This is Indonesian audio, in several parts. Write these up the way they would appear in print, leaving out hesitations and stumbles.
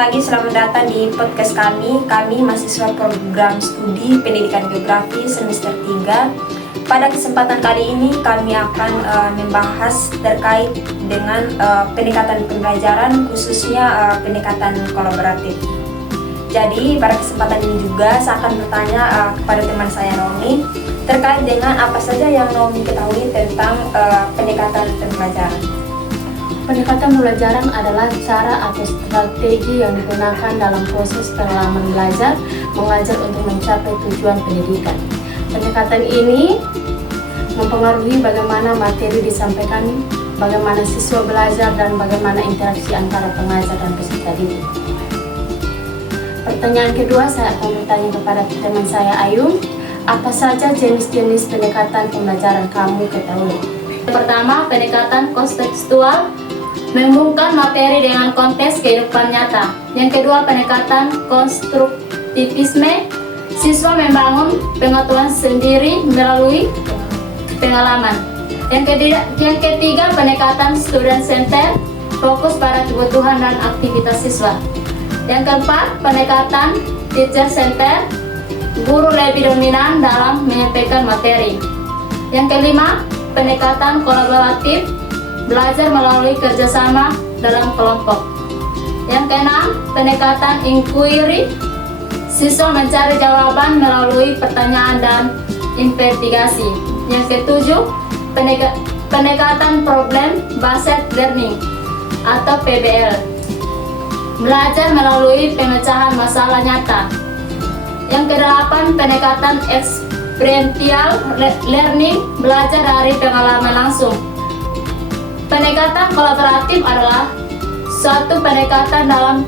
pagi, selamat datang di podcast kami. Kami mahasiswa program studi pendidikan geografi semester 3. Pada kesempatan kali ini kami akan membahas terkait dengan pendekatan pembelajaran, khususnya pendekatan kolaboratif. Jadi pada kesempatan ini juga saya akan bertanya kepada teman saya Naomi terkait dengan apa saja yang Naomi ketahui tentang pendekatan pembelajaran. Pendekatan pembelajaran adalah cara atau strategi yang digunakan dalam proses pengalaman belajar mengajar untuk mencapai tujuan pendidikan. Pendekatan ini mempengaruhi bagaimana materi disampaikan, bagaimana siswa belajar, dan bagaimana interaksi antara pengajar dan peserta didik. Pertanyaan kedua, saya akan bertanya kepada teman saya Ayu, apa saja jenis-jenis pendekatan pembelajaran kamu ketahui? Pertama, pendekatan kontekstual, menghubungkan materi dengan konteks kehidupan nyata. Yang kedua, pendekatan konstruktivisme, siswa membangun pengetahuan sendiri melalui pengalaman. Yang ketiga, pendekatan student center, fokus pada kebutuhan dan aktivitas siswa. Yang keempat, pendekatan teacher center, guru lebih dominan dalam menyampaikan materi. Yang kelima, pendekatan kolaboratif, belajar melalui kerjasama dalam kelompok. Yang keenam, pendekatan inquiry, siswa mencari jawaban melalui pertanyaan dan investigasi. Yang ketujuh, pendekatan problem based learning atau PBL, belajar melalui pemecahan masalah nyata. Yang kedelapan, pendekatan experiential learning, belajar dari pengalaman langsung. Pendekatan kolaboratif adalah suatu pendekatan dalam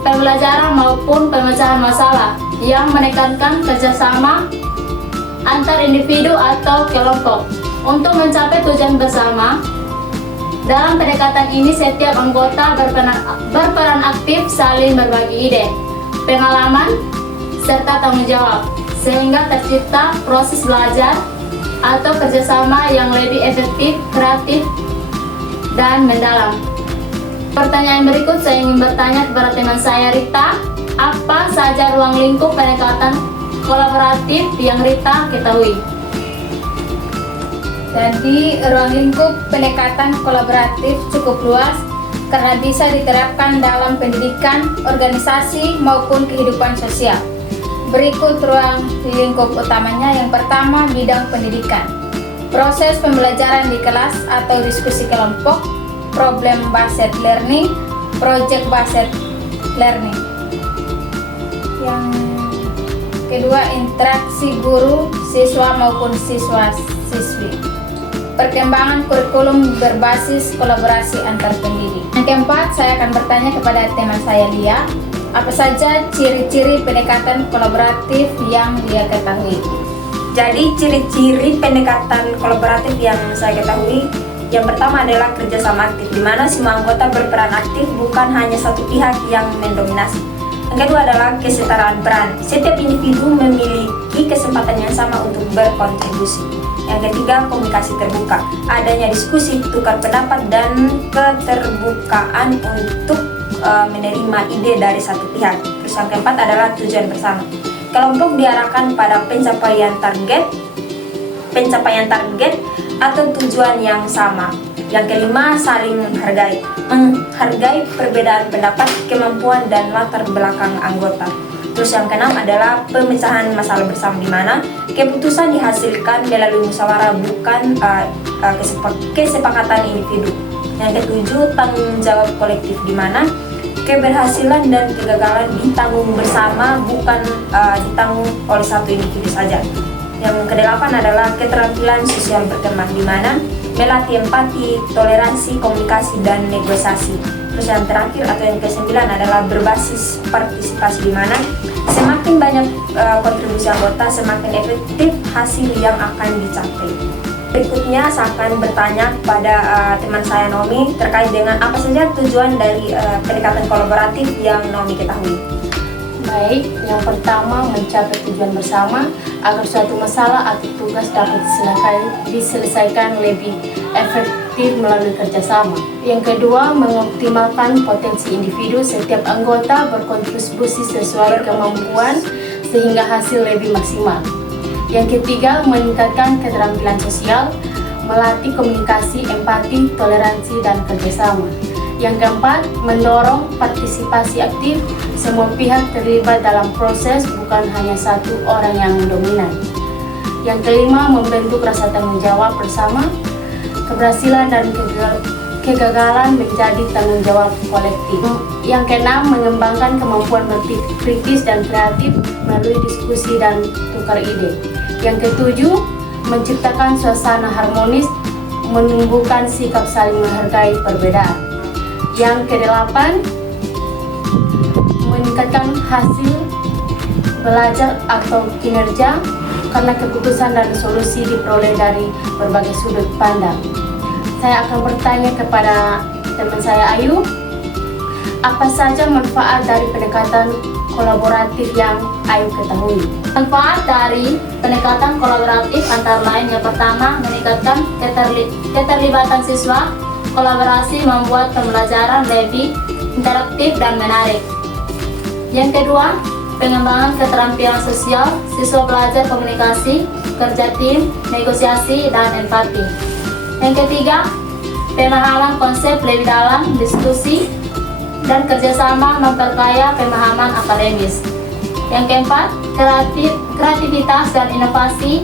pembelajaran maupun pemecahan masalah yang menekankan kerjasama antar individu atau kelompok untuk mencapai tujuan bersama. Dalam pendekatan ini, setiap anggota berperan aktif, saling berbagi ide, pengalaman, serta tanggung jawab, sehingga tercipta proses belajar atau kerjasama yang lebih efektif, kreatif, dan mendalam. Pertanyaan berikut, saya ingin bertanya kepada teman saya Rita, apa saja ruang lingkup pendekatan kolaboratif yang Rita ketahui? Jadi ruang lingkup pendekatan kolaboratif cukup luas karena bisa diterapkan dalam pendidikan, organisasi maupun kehidupan sosial. Berikut ruang lingkup utamanya. Yang pertama, bidang pendidikan. Proses pembelajaran di kelas atau diskusi kelompok, problem based learning, project based learning. Yang kedua, interaksi guru, siswa maupun siswa-siswi. Perkembangan kurikulum berbasis kolaborasi antar pendidik. Yang keempat, saya akan bertanya kepada teman saya Lia, apa saja ciri-ciri pendekatan kolaboratif yang dia ketahui? Jadi ciri-ciri pendekatan kolaboratif yang saya ketahui, yang pertama adalah kerjasama aktif, di mana semua anggota berperan aktif, bukan hanya satu pihak yang mendominasi. Yang kedua adalah kesetaraan peran, setiap individu memiliki kesempatan yang sama untuk berkontribusi. Yang ketiga, komunikasi terbuka, adanya diskusi, tukar pendapat, dan keterbukaan untuk menerima ide dari satu pihak. Terus yang keempat adalah tujuan bersama. Kelompok diarahkan pada pencapaian target atau tujuan yang sama. Yang kelima, saling menghargai perbedaan pendapat, kemampuan, dan latar belakang anggota. Terus yang keenam adalah pemecahan masalah bersama, di mana keputusan dihasilkan melalui musyawarah, bukan kesepakatan individu. Yang ketujuh, tanggung jawab kolektif, di mana keberhasilan dan kegagalan ditanggung bersama, bukan ditanggung oleh satu individu saja. Yang kedelapan adalah keterampilan sosial berteman, di mana melatih empati, toleransi, komunikasi, dan negosiasi. Terus yang terakhir atau yang kesembilan adalah berbasis partisipasi, di mana semakin banyak kontribusi anggota, semakin efektif hasil yang akan dicapai. Berikutnya saya akan bertanya kepada teman saya Naomi terkait dengan apa saja tujuan dari pendekatan kolaboratif yang Naomi ketahui. Baik, yang pertama mencapai tujuan bersama agar suatu masalah atau tugas dapat diselesaikan lebih efektif efektif melalui kerjasama. Yang kedua, mengoptimalkan potensi individu. Setiap anggota berkontribusi sesuai kemampuan sehingga hasil lebih maksimal. Yang ketiga, meningkatkan keterampilan sosial, melatih komunikasi, empati, toleransi, dan kerjasama. Yang keempat, mendorong partisipasi aktif. Semua pihak terlibat dalam proses, bukan hanya satu orang yang dominan. Yang kelima, membentuk rasa tanggung jawab bersama. Keberhasilan dan kegagalan menjadi tanggung jawab kolektif. Yang keenam, mengembangkan kemampuan berpikir kritis dan kreatif melalui diskusi dan tukar ide. Yang ketujuh, menciptakan suasana harmonis, menumbuhkan sikap saling menghargai perbedaan. Yang kedelapan, meningkatkan hasil belajar atau kinerja karena keputusan dan solusi diperoleh dari berbagai sudut pandang. Saya akan bertanya kepada teman saya Ayu, apa saja manfaat dari pendekatan kolaboratif yang Ayu ketahui? Manfaat dari pendekatan kolaboratif antara lain yang pertama, meningkatkan keterlibatan siswa. Kolaborasi membuat pembelajaran lebih interaktif dan menarik. Yang kedua, pengembangan keterampilan sosial. Siswa belajar komunikasi, kerja tim, negosiasi, dan empati. Yang ketiga, pemahaman konsep lebih dalam, diskusi dan kerjasama memperkaya pemahaman akademis. Yang keempat, kreativitas dan inovasi.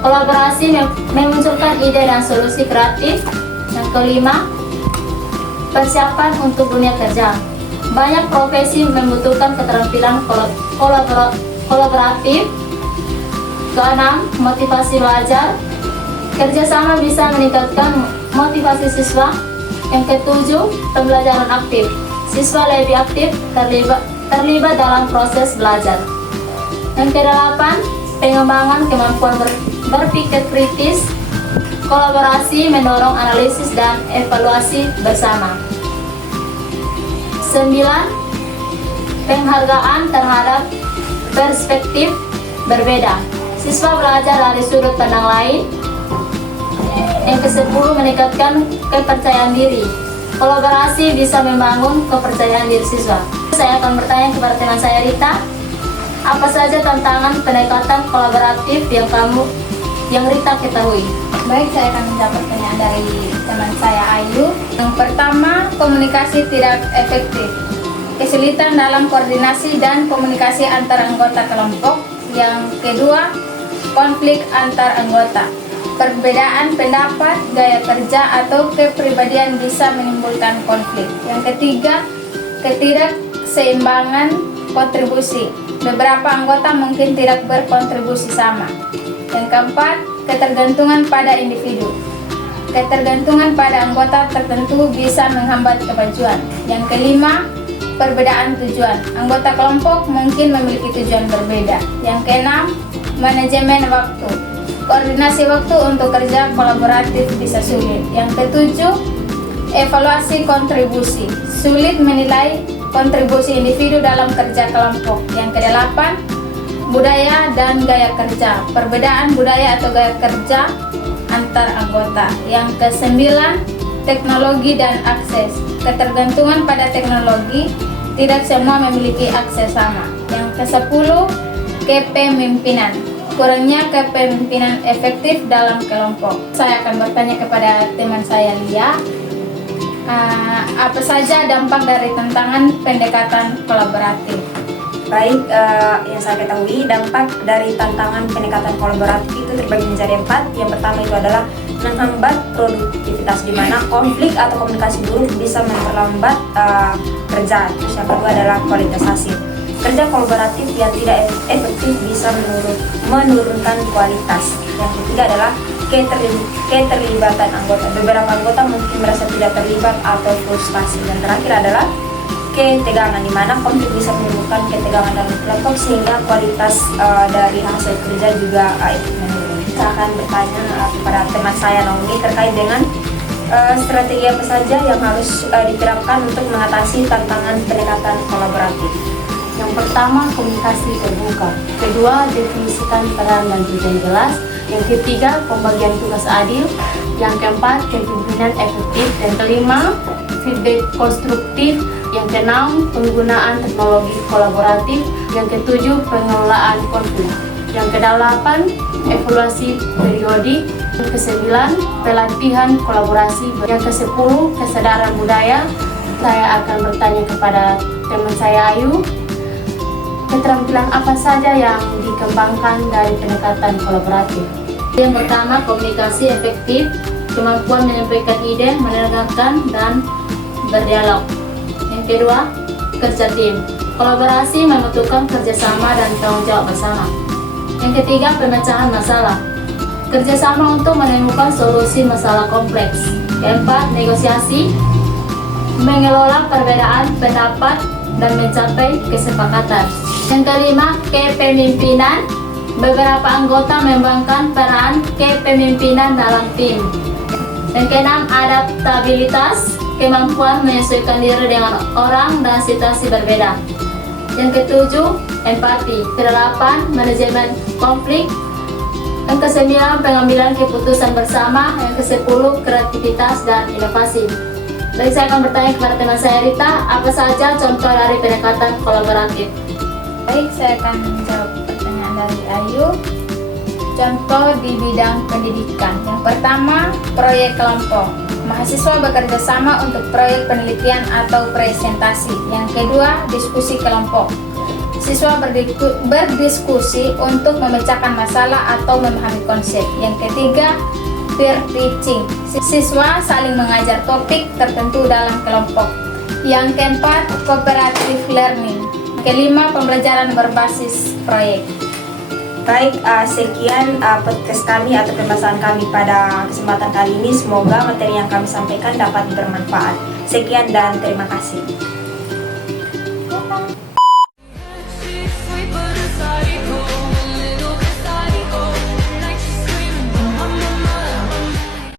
Kolaborasi memunculkan ide dan solusi kreatif. Yang kelima, persiapan untuk dunia kerja. Banyak profesi membutuhkan keterampilan kolaboratif. Keenam, motivasi belajar. Kerjasama bisa meningkatkan motivasi siswa. Yang ketujuh, pembelajaran aktif. Siswa lebih aktif terlibat dalam proses belajar. Yang kedelapan, pengembangan kemampuan berpikir kritis. Kolaborasi mendorong analisis dan evaluasi bersama. 9. Penghargaan terhadap perspektif berbeda. Siswa belajar dari sudut pandang lain. Yang ke-10, meningkatkan kepercayaan diri. Kolaborasi bisa membangun kepercayaan diri siswa. Saya akan bertanya kepada teman saya Rita, apa saja tantangan pendekatan kolaboratif yang Rita ketahui? Baik, saya akan menjawab pertanyaan dari teman saya Ayu. Yang pertama, komunikasi tidak efektif. Kesulitan dalam koordinasi dan komunikasi antar anggota kelompok. Yang kedua, konflik antar anggota. Perbedaan pendapat, gaya kerja, atau kepribadian bisa menimbulkan konflik. Yang ketiga, ketidakseimbangan kontribusi. Beberapa anggota mungkin tidak berkontribusi sama. Yang keempat, ketergantungan pada individu. Ketergantungan pada anggota tertentu bisa menghambat kemajuan. Yang kelima, perbedaan tujuan. Anggota kelompok mungkin memiliki tujuan berbeda. Yang keenam, manajemen waktu. Koordinasi waktu untuk kerja kolaboratif bisa sulit. Yang ketujuh, evaluasi kontribusi. Sulit menilai kontribusi individu dalam kerja kelompok. Yang kedelapan, budaya dan gaya kerja. Perbedaan budaya atau gaya kerja antar anggota. Yang kesembilan, teknologi dan akses. Ketergantungan pada teknologi, tidak semua memiliki akses sama. Yang ke-10, kepemimpinan. Kurangnya kepemimpinan efektif dalam kelompok. Saya akan bertanya kepada teman saya Lia, apa saja dampak dari tantangan pendekatan kolaboratif? Baik, yang saya ketahui dampak dari tantangan pendekatan kolaboratif itu terbagi menjadi 4. Yang pertama itu adalah menghambat produktivitas, di mana konflik atau komunikasi buruk bisa memperlambat kerja. Terus yang kedua adalah kualitas hasil. Kerja kolaboratif yang tidak efektif bisa menurunkan kualitas. Yang ketiga adalah keterlibatan anggota. Beberapa anggota mungkin merasa tidak terlibat atau frustasi. Dan terakhir adalah ketegangan, di mana konflik bisa menimbulkan ketegangan dalam kelompok sehingga kualitas dari hasil kerja juga menurun. Saya akan bertanya kepada teman saya Naomi terkait dengan strategi apa saja yang harus diterapkan untuk mengatasi tantangan pendekatan kolaboratif. Yang pertama, komunikasi terbuka. Kedua, definisikan peran dan tujuan jelas. Yang ketiga, pembagian tugas adil. Yang keempat, kepemimpinan efektif. Dan kelima, feedback konstruktif. Yang keenam, penggunaan teknologi kolaboratif. Yang ketujuh, pengelolaan konflik. Yang kedelapan, evaluasi periodik. Yang kesembilan, pelatihan kolaborasi. Yang kesepuluh, kesadaran budaya. Saya akan bertanya kepada teman saya Ayu, keterampilan apa saja yang dikembangkan dari pendekatan kolaboratif? Yang pertama, komunikasi efektif, kemampuan menyampaikan ide, mendengarkan, dan berdialog. Yang kedua, kerja tim, kolaborasi membutuhkan kerjasama dan tanggung jawab bersama. Yang ketiga, pemecahan masalah, kerjasama untuk menemukan solusi masalah kompleks. Keempat, negosiasi, mengelola perbedaan pendapat dan mencapai kesepakatan. Yang kelima, kepemimpinan, beberapa anggota mengembangkan peran kepemimpinan dalam tim. Yang keenam, adaptabilitas, kemampuan menyesuaikan diri dengan orang dan situasi berbeda. Yang ketujuh, empati. Kedelapan, manajemen konflik. Yang kesembilan, pengambilan keputusan bersama. Yang kesepuluh, kreativitas dan inovasi. Baik, saya akan bertanya kepada teman saya Rita, apa saja contoh dari pendekatan kolaboratif? Baik, saya akan menjawab pertanyaan dari Ayu. Contoh di bidang pendidikan. Yang pertama, proyek kelompok. Mahasiswa bekerja sama untuk proyek penelitian atau presentasi. Yang kedua, diskusi kelompok. Siswa berdiskusi untuk memecahkan masalah atau memahami konsep. Yang ketiga, peer teaching. Siswa saling mengajar topik tertentu dalam kelompok. Yang keempat, cooperative learning. Kelima, pembelajaran berbasis proyek. Baik, sekian podcast kami atau pembahasan kami pada kesempatan kali ini. Semoga materi yang kami sampaikan dapat bermanfaat. Sekian dan terima kasih.